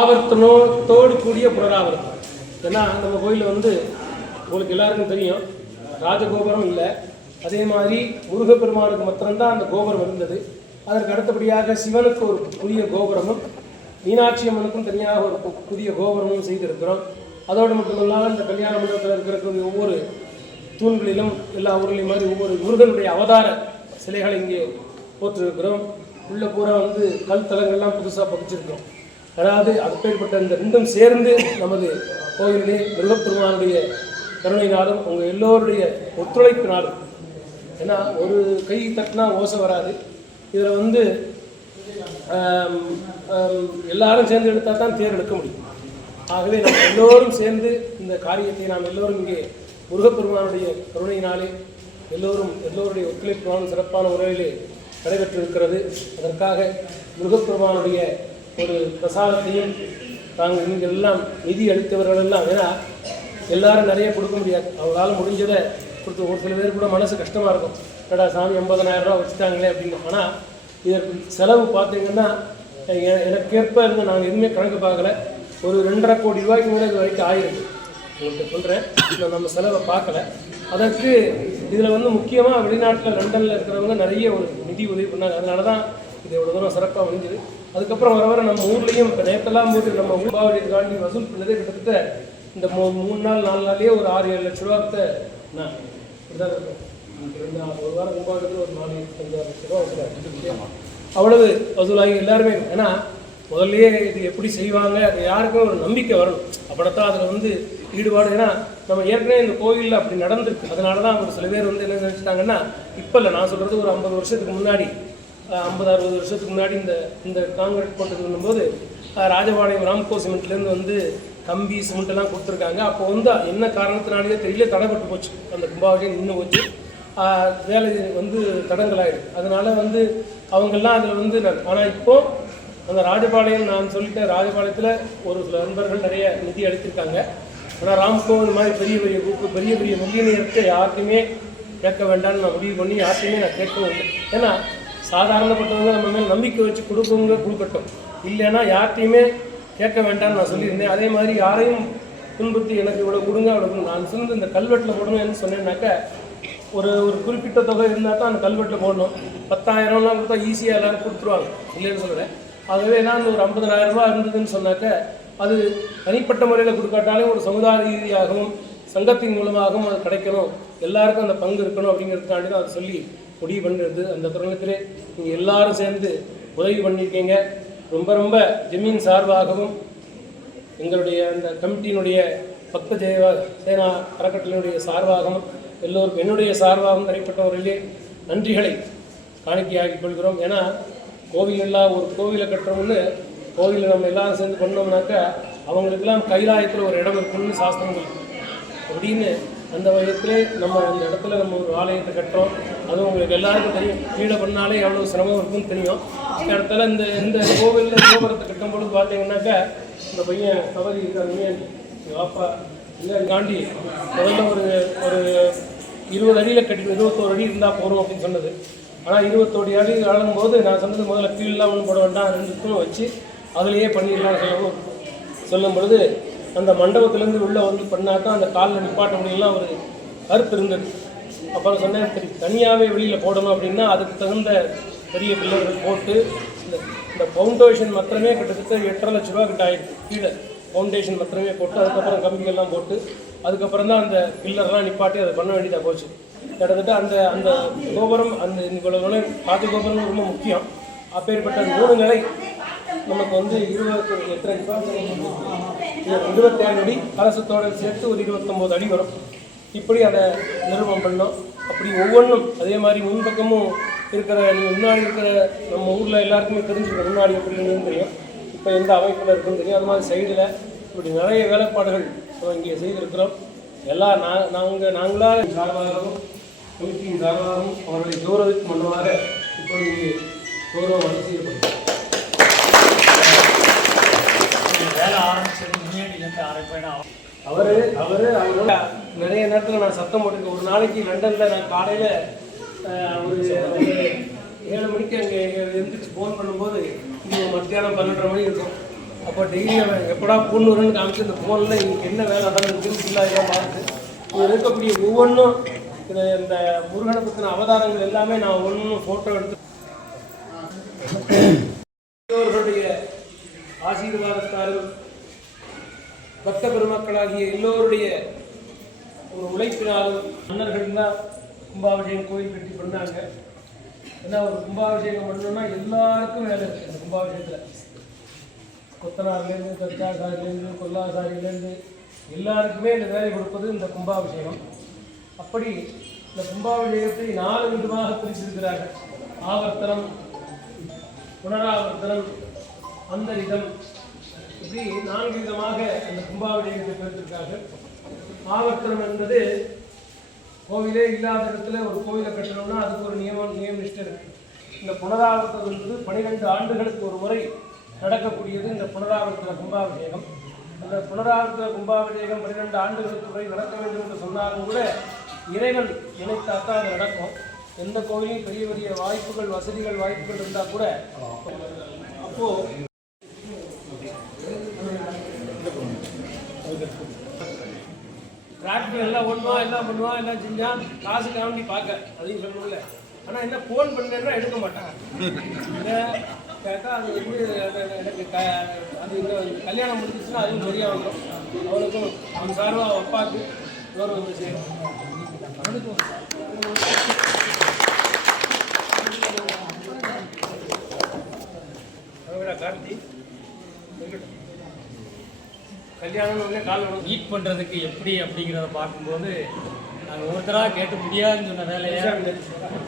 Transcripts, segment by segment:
ஆவர்த்தனத்தோடு கூடிய புனராவர்த்தனம். ஏன்னா நம்ம கோயிலில் வந்து உங்களுக்கு எல்லாருக்கும் தெரியும், ராஜகோபுரம் இல்லை. அதே மாதிரி முருகப்பெருமானுக்கு மாத்திரம்தான் அந்த கோபுரம் இருந்தது. அதற்கு அடுத்தபடியாக சிவனுக்கு ஒரு புதிய கோபுரமும் மீனாட்சி அம்மனுக்கும் தனியாக ஒரு புதிய கோபுரமும் செய்திருக்கிறோம். அதோடு மட்டுமில்லாமல் இந்த கல்யாண மண்டபத்தில் இருக்கிற ஒவ்வொரு தூண்களிலும் எல்லா ஊர்களிலும் மாதிரி ஒவ்வொரு முருகனுடைய அவதார சிலைகளை இங்கே போற்றிருக்கிறோம். உள்ள பூரா வந்து கல் தலங்கள்லாம் புதுசாக பதிச்சிருக்கிறோம். அதாவது அப்பேற்பட்ட இந்த ரெண்டும் சேர்ந்து நமது கோயிலே முருகப்பெருமானுடைய கருணையினாலும் உங்கள் எல்லோருடைய ஒத்துழைப்பினாலும், ஏன்னா ஒரு கை தட்டினா ஓசை வராது. இதில் வந்து எல்லாரும் சேர்ந்து எடுத்தால் தான் தேர் எடுக்க முடியும். ஆகவே நம்ம எல்லோரும் சேர்ந்து இந்த காரியத்தை நாம் எல்லோரும் இங்கே முருகப்பெருமானுடைய கருணையினாலே எல்லோருடைய ஒத்துழைப்பினாலும் சிறப்பான முறையிலே நடைபெற்றிருக்கிறது. அதற்காக முருகப்பெருமானுடைய ஒரு பிரசாதத்தையும் நாங்கள் இங்கே எல்லாம் நிதி அளித்தவர்கள் எல்லாம், ஏன்னா எல்லாரும் நிறைய கொடுக்க முடியாது, அவங்களால முடிஞ்சதை கொடுத்து. ஒரு சில பேர் கூட மனசு கஷ்டமாக இருக்கும், கடா சாமி 80,000 ரூபா வச்சுட்டாங்களே அப்படின்னு. ஆனால் இதற்கு செலவு பார்த்தீங்கன்னா எனக்கேற்ப இருந்து நாங்கள் எதுவுமே கணக்கு பார்க்கல, ஒரு 2.5 கோடி ரூபாய்க்கு மேலே இது வரைக்கும் ஆயிருக்கு. உங்களுக்கு சொல்கிறேன், நம்ம செலவை பார்க்கல. அதற்கு இதில் வந்து முக்கியமாக வெளிநாட்டில் லண்டனில் இருக்கிறவங்க நிறைய ஒரு நிதி உதவி பண்ணாங்க. அதனால தான் இது எவ்வளோ தூரம் சிறப்பாக முடிஞ்சுது. அதுக்கப்புறம் வர நம்ம ஊர்லேயும் இப்போ நேற்றெல்லாம் போட்டு நம்ம ஊர்பாவடிக்காண்டி வசூல் பண்ணதே கிட்டத்தட்ட இந்த 3 நாள் 4 நாள்லேயே ஒரு 6-7 லட்ச ரூபாய்க்கு நான் இப்படிதான் இருக்கும். ஒரு வாரம் கும்பாவட்டத்தில் ஒரு 4-5 லட்ச ரூபா வசூலாக அவ்வளவு வசூலாகி எல்லாருமே. ஏன்னா முதல்லையே இது எப்படி செய்வாங்க, அது யாருக்கும் ஒரு நம்பிக்கை வரணும். அப்படித்தான் அதில் வந்து ஈடுபாடு. ஏன்னா நம்ம ஏற்கனவே இந்த கோயிலில் அப்படி நடந்திருக்கு. அதனால தான் ஒரு சில பேர் வந்து என்ன நினச்சிட்டாங்கன்னா, இப்போ இல்லை, நான் சொல்கிறது ஒரு 50 வருஷத்துக்கு முன்னாடி, 50-60 வருஷத்துக்கு முன்னாடி இந்த காங்கிரீட் போட்டு இருந்தபோது ராஜபாளையம் ராம்கோ சிமெண்ட்லேருந்து வந்து கம்பி சிமெண்ட்டெல்லாம் கொடுத்துருக்காங்க. அப்போ வந்து என்ன காரணத்தினாலேயே தெரியல, தடைப்பட்டு போச்சு. அந்த கும்பாவளியம் நின்று போச்சு, வேலை வந்து தடங்களாயிடுது. அதனால் வந்து அவங்கெல்லாம் அதில் வந்து ஆனால் இப்போது அந்த ராஜபாளையம், நான் சொல்லிட்டேன், ராஜபாளையத்தில் ஒரு சில நண்பர்கள் நிறைய நிதி அளித்திருக்காங்க. ஆனால் ராம்கோ இந்த மாதிரி பெரிய குரூப்பு பெரிய மில்லியனியர்கிட்ட யார்ட்டையுமே கேட்க வேண்டாம்னு நான் முடிவு பண்ணி யார்ட்டையுமே நான் கேட்கவும் இல்லை. ஏன்னா சாதாரணப்பட்டவங்க நம்ம மேலே நம்பிக்கை வச்சு கொடுக்கட்டும், இல்லைன்னா யார்ட்டையுமே கேட்க வேண்டாம்னு நான் சொல்லியிருந்தேன். அதே மாதிரி யாரையும் துன்புறுத்தி எனக்கு இவ்வளோ கொடுங்க அவ்வளோ நான் சேர்ந்து இந்த கல்வெட்டில் போடணும்னு சொன்னேன்னாக்கா ஒரு குறிப்பிட்ட தொகை இருந்தால் தான் அந்த கல்வெட்டில் போடணும். 10,000லாம் கொடுத்தா ஈஸியாக எல்லோரும் கொடுத்துருவாங்க, இல்லைன்னு சொல்கிறேன். ஆகவே நான் ஒரு 50,000 ரூபா இருந்ததுன்னு சொன்னாக்க அது தனிப்பட்ட முறையில் கொடுக்காட்டாலும் ஒரு சமுதாய ரீதியாகவும் சங்கத்தின் மூலமாகவும் அது கிடைக்கணும், எல்லாருக்கும் அந்த பங்கு இருக்கணும் அப்படிங்கிறதுக்காண்டி தான் அதை சொல்லி முடிவு பண்ணுறது. அந்த தருணத்திலே நீங்கள் எல்லாரும் சேர்ந்து உதவி பண்ணியிருக்கீங்க. ரொம்ப ஜமீன் சார்பாகவும் எங்களுடைய அந்த கமிட்டியினுடைய பக்த சேனா அறக்கட்டளையினுடைய சார்பாகவும் எல்லோருக்கும் என்னுடைய சார்பாகவும் தனிப்பட்ட முறையிலே நன்றிகளை காணிக்கையாகிக் கொள்கிறோம். ஏன்னா கோவிலெல்லாம் ஒரு கோவிலை கட்டுறோம்னு கோவிலை நம்ம எல்லாரும் சேர்ந்து பண்ணோம்னாக்கா அவங்களுக்கெல்லாம் கைலாயத்தில் ஒரு இடம் இருக்குன்னு சாஸ்திரங்கள் அப்படின்னு அந்த வயதிலே நம்ம அந்த இடத்துல நம்ம ஒரு ஆலயத்தை கட்டுறோம். அதுவும் உங்களுக்கு எல்லாருக்கும் தெரியும், கீழே பண்ணாலே எவ்வளோ சிரமம் இருக்குன்னு தெரியும். இந்த இடத்துல இந்த கோவிலில் கோபுரத்தை கட்டும்பொழுது பார்த்தீங்கன்னாக்கா இந்த பையன் தவறி இருக்காங்க வாப்பா இல்லை காண்டி முதல்ல ஒரு 20 அடியில் கட்டி 21 அடி இருந்தால் போகிறோம் அப்படின்னு சொன்னது. ஆனால் 21 அடி ஆளும்போது நான் சொன்னது முதல்ல கீழெலாம் ஒன்றும் போட வேண்டாம், 2 தூண் வச்சு அதுலேயே பண்ணிடலாம் சொல்லும் பொழுது அந்த மண்டபத்திலேருந்து உள்ளே வந்து பண்ணால் தான் அந்த காலில் நிப்பாட்ட முடியலாம் ஒரு கருத்து இருந்தது. அப்புறம் சொன்னேன், சரி தனியாகவே வெளியில் போடணும் அப்படின்னா அதுக்கு தகுந்த பெரிய பில்லர்கள் போட்டு இந்த ஃபவுண்டேஷன் மாத்திரமே கிட்டத்தட்ட 8.5 லட்ச ரூபா கிட்ட ஆகிடுது. கீழே ஃபவுண்டேஷன் மாத்திரமே போட்டு அதுக்கப்புறம் கம்பிகள்லாம் போட்டு அதுக்கப்புறம் தான் அந்த பில்லர்லாம் நிப்பாட்டி அதை பண்ண வேண்டியதாக போச்சு. கிட்டத்தட்ட அந்த கோபுரம் அந்த இவ்வளவு ராஜகோபுரம் ரொம்ப முக்கியம். அப்பேற்பட்ட 3 நிலை நமக்கு வந்து 27 அடி கலசத்தோடு சேர்த்து ஒரு 29 அடி வரும். இப்படி அதை நிறுவனம் பண்ணோம். அப்படி ஒவ்வொன்றும் அதே மாதிரி முன்பக்கமும் இருக்கிற முன்னாடி இருக்கிற நம்ம ஊரில் எல்லாருக்குமே தெரிஞ்சுருக்க முன்னாடி எப்படி இருந்ததுன்னு தெரியும், இப்போ எந்த அமைப்பில் இருக்குன்னு தெரியும். அது மாதிரி சைடில் இப்படி நிறைய வேலைப்பாடுகள் நம்ம இங்கே செய்திருக்கிறோம். எல்லாம் நாங்களாக சார்பாகவும் கமிட்டியின் சார்பாகவும் அவர்களை கௌரவிக்கும் மன்னமாக இப்போது இங்கே கௌரவம் வழி செய்யப்படும். வேலை ஆரம்பிச்சது முன்னாடியிலேருந்து ஆரம்பிப்பேன். அவரோட நிறைய நேரத்தில் நான் சத்தம் போட்டிருக்கேன். ஒரு நாளைக்கு லண்டனில் நான் காலையில் ஒரு 7 மணிக்கு அங்கே எழுந்திரிச்சு ஃபோன் பண்ணும்போது இங்கே மத்தியானம் 12:30 மணி இருக்கும். அப்போ டெய்லி அவன் எப்படா ஃபோன் வரும்னு காமிச்சு இந்த ஃபோனில் இங்கே என்ன வேலை நடந்துருக்குன்னு ஃபுல்லாக பார்த்து இங்கே இருக்கக்கூடிய ஒவ்வொன்றும் இந்த முருகனை பற்றின அவதாரங்கள் எல்லாமே நான் ஒன்றும் ஃபோட்டோ எடுத்து எல்லோருடைய ஆசீர்வாதத்தாலும் பக்த பெருமக்களாகிய எல்லோருடைய ஒரு உழைப்பினாலும் மன்னர்கள் தான் கும்பாபிஷேகம் கோயில் கட்டி பண்ணாங்க. ஏன்னா ஒரு கும்பாபிஷேகம் பண்ணணும்னா எல்லாருக்கும் வேலை இருக்குது. அந்த கும்பாபிஷேகத்தில் கொத்தனார்லேருந்து தச்சாசாரிலேருந்து கொல்லாசாரிலேருந்து எல்லாருக்குமே இந்த வேலை கொடுப்பது இந்த கும்பாபிஷேகம். அப்படி இந்த கும்பாபிஷேகத்தை 4 விதமாக பிரித்திருக்கிறார்கள். ஆவர்த்தனம், புனராவர்த்தனம், அந்தரிதம், இப்படி 4 விதமாக அந்த கும்பாபிஷேகத்தை பிரித்திருக்கார்கள். ஆவர்த்தனம் என்பது கோவிலே இல்லாத இடத்துல ஒரு கோவிலை கட்டணும்னா அதுக்கு ஒரு நியமிஷ்டம் இருக்கு. இந்த புனராவர்த்தனம் என்பது 12 ஆண்டுகளுக்கு ஒரு முறை நடக்கக்கூடியது இந்த புனராவர்த்தன கும்பாபிஷேகம். அந்த புனராவர்த்தன கும்பாபிஷேகம் 12 ஆண்டுகளுக்கு முறை நடக்க வேண்டும் என்று சொன்னாலும் கூட இறைவன் நினைத்தாத்தான் அது நடக்கும். எந்த கோவிலையும் பெரிய பெரிய வாய்ப்புகள் வாய்ப்புகள் இருந்தால் கூட அப்போ டிராக்டர் எல்லாம் ஒன்றுவான் எல்லாம் பண்ணுவான் எல்லாம் செஞ்சான் காசு காண்டி பார்க்க அதையும் சொல்லணும்ல. ஆனால் என்ன ஃபோன் பண்ணேன்னா எடுக்க மாட்டான். கேட்டால் அது வந்து எனக்கு அது கல்யாணம் முடிஞ்சிச்சுன்னா அதுவும் சரியாக வந்துடும். அவனுக்கும் அவன் சார்பாக அப்பாவுக்கு கௌரவம் வந்து சேரும். அவனுக்கும் கார்த்தி கல்யாணம் காலம் மீட் பண்ணுறதுக்கு எப்படி அப்படிங்கிறத பார்க்கும்போது நாங்கள் ஒருத்தராக கேட்டு முடியாதுன்னு சொன்ன வேலையை அவங்க முடிச்சு கொடுத்தாங்க.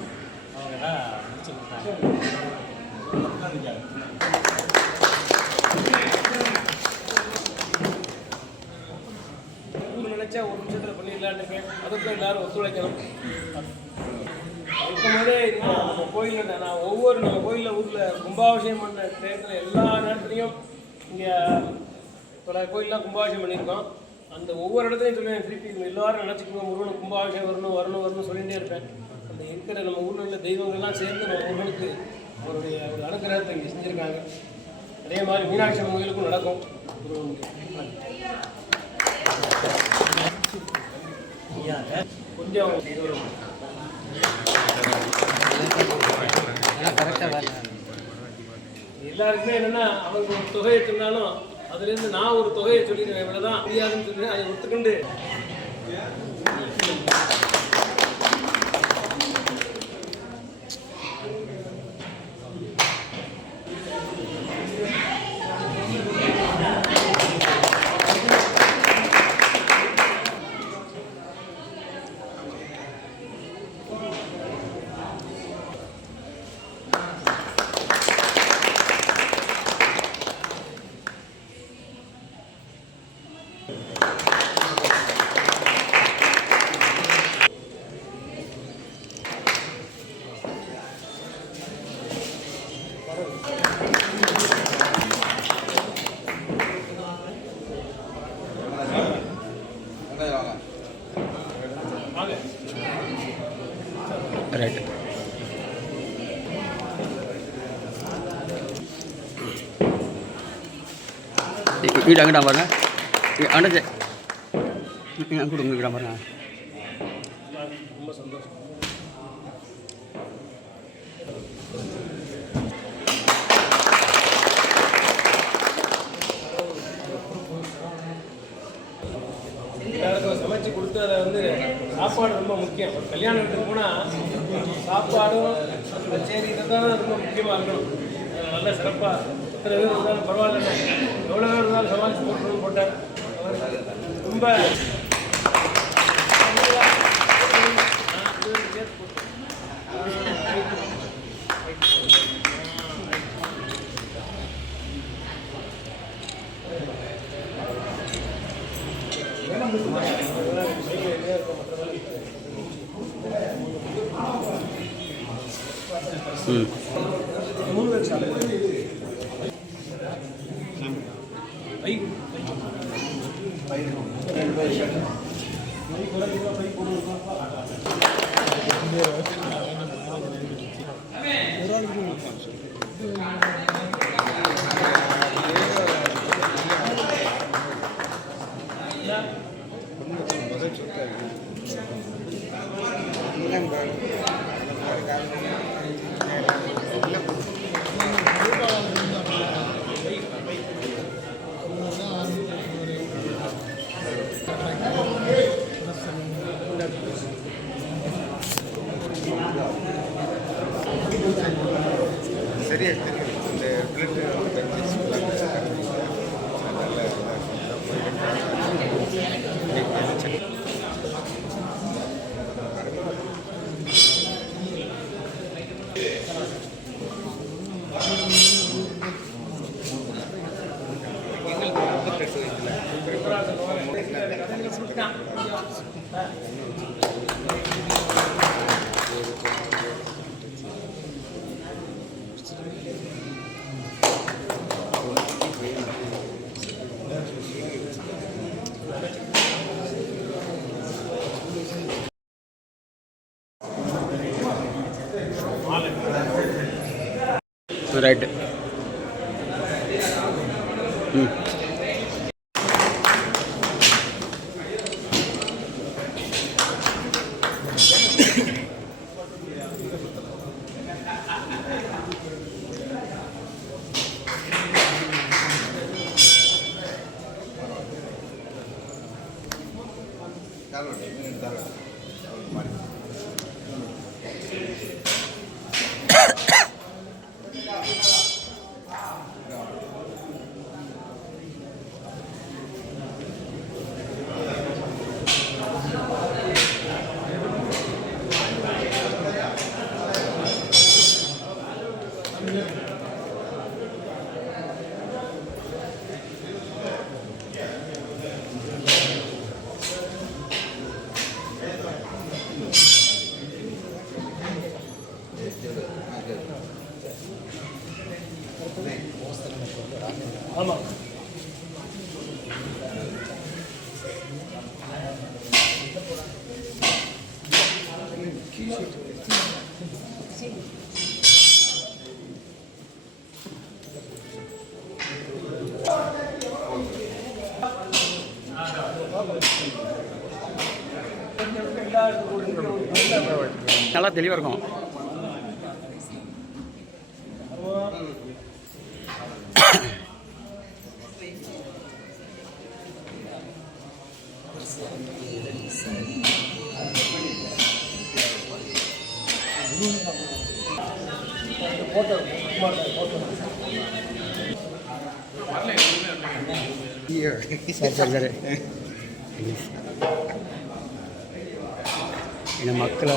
நினைச்சா ஒரு நிமிஷத்தில் பண்ணிடலான்னு அதுக்கும் எல்லாரும் ஒத்துழைக்கணும். இருக்கும்போதே நம்ம கோயிலில் நான் நம்ம கோயிலில் ஊரில் கும்பாபிஷேகம் பண்ண டயத்தில் எல்லா நேரத்துலையும் இங்கே பல கோயிலெலாம் கும்பாபிஷேகம் பண்ணியிருக்கோம். அந்த ஒவ்வொரு இடத்துலையும் சொல்லுவேன் திருப்பி எல்லோரும் நினச்சிக்குவோம் முருகனுக்கு கும்பாபிஷேகம் வரணும் சொல்லிகிட்டே இருப்பேன். அந்த இருக்கிற நம்ம ஊரில் உள்ள தெய்வங்கள்லாம் சேர்ந்து நம்ம முருகனுக்கு அவருடைய ஒரு அனுகிரகத்தை இங்கே செஞ்சுருக்காங்க. அதே மாதிரி மீனாட்சி அம்மன் கோயிலுக்கும் நடக்கும். கொஞ்சம் எல்லாருக்குமே என்னென்னா அவங்க ஒரு தொகையை சொன்னாலும் அதுலேருந்து நான் ஒரு தொகையை சொல்லிடுவேன். இவ்வளோதான் முடியாதுன்னு சொல்லிடுவேன். அதை ஒத்துக்கொண்டு ரைட் வீடு அங்கிட்டா பாருங்க அண்ணா கொடுங்க பாருங்க. ரொம்ப சந்தோஷம். எல்லாருக்கும் சமைச்சு கொடுத்து அதை வந்து சாப்பாடு ரொம்ப முக்கியம். ஒரு கல்யாண வீட்டுக்கு போனால் சாப்பாடும் கச்சேரி தான் ரொம்ப முக்கியமாக இருக்கணும். நல்ல சிறப்பாக எத்தனை பேர் இருந்தாலும் பரவாயில்ல, எவ்வளோ பேர் இருந்தாலும் சமாளித்து போட்டுருன்னு போட்டார். ரொம்ப ரைட்டு. ம். ஆமாம். நல்லா தெளிவாக இருக்கும். சரி சரி சரி. என்ன மக்களை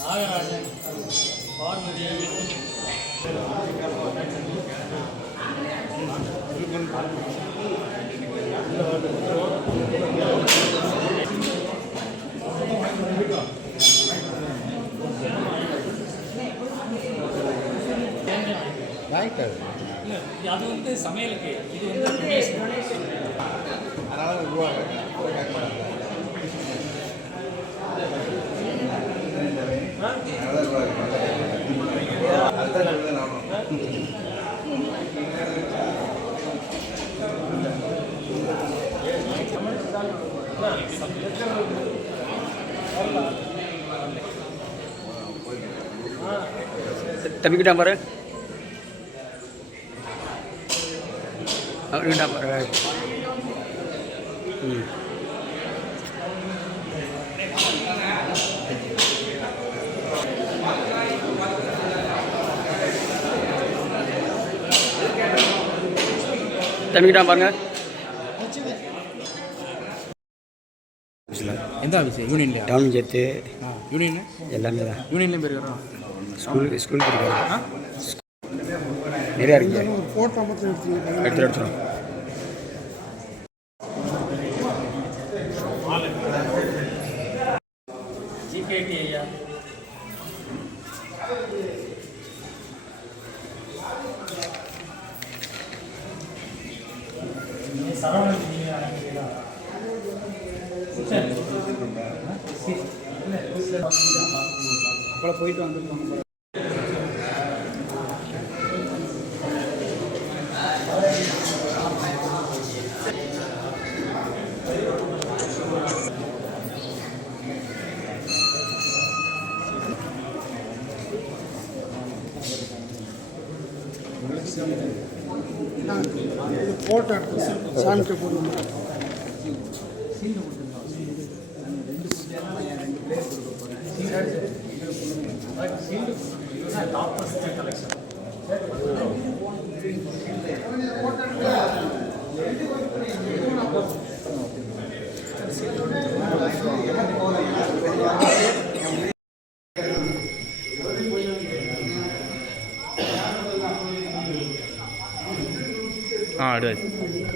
நாகராஜன், பார்வதி, அது வந்து சமையலுக்கு, இது வந்து தம்பிக்கிட்டா பாரு. அவர்கிட்ட பாரு. ம். தம்பிக்கிட்டா பாருங்க. எந்த ஆஃபீஸ்? யூனியன்லையா? டவுன் சேர்த்து யூனியன் எல்லாமே தான். யூனியன்லேயும் பேர் வரோம். ஸ்கூல் இருக்காது. நிறையா இருக்கு. எடுத்துரும். ஜிகேடி ஐயா, சரவணன் போயிட்டு வந்துருக்கோம். ஃபோட்டோ எடுத்து சாமிக்கு போடுவோம். ஆ அடுத்து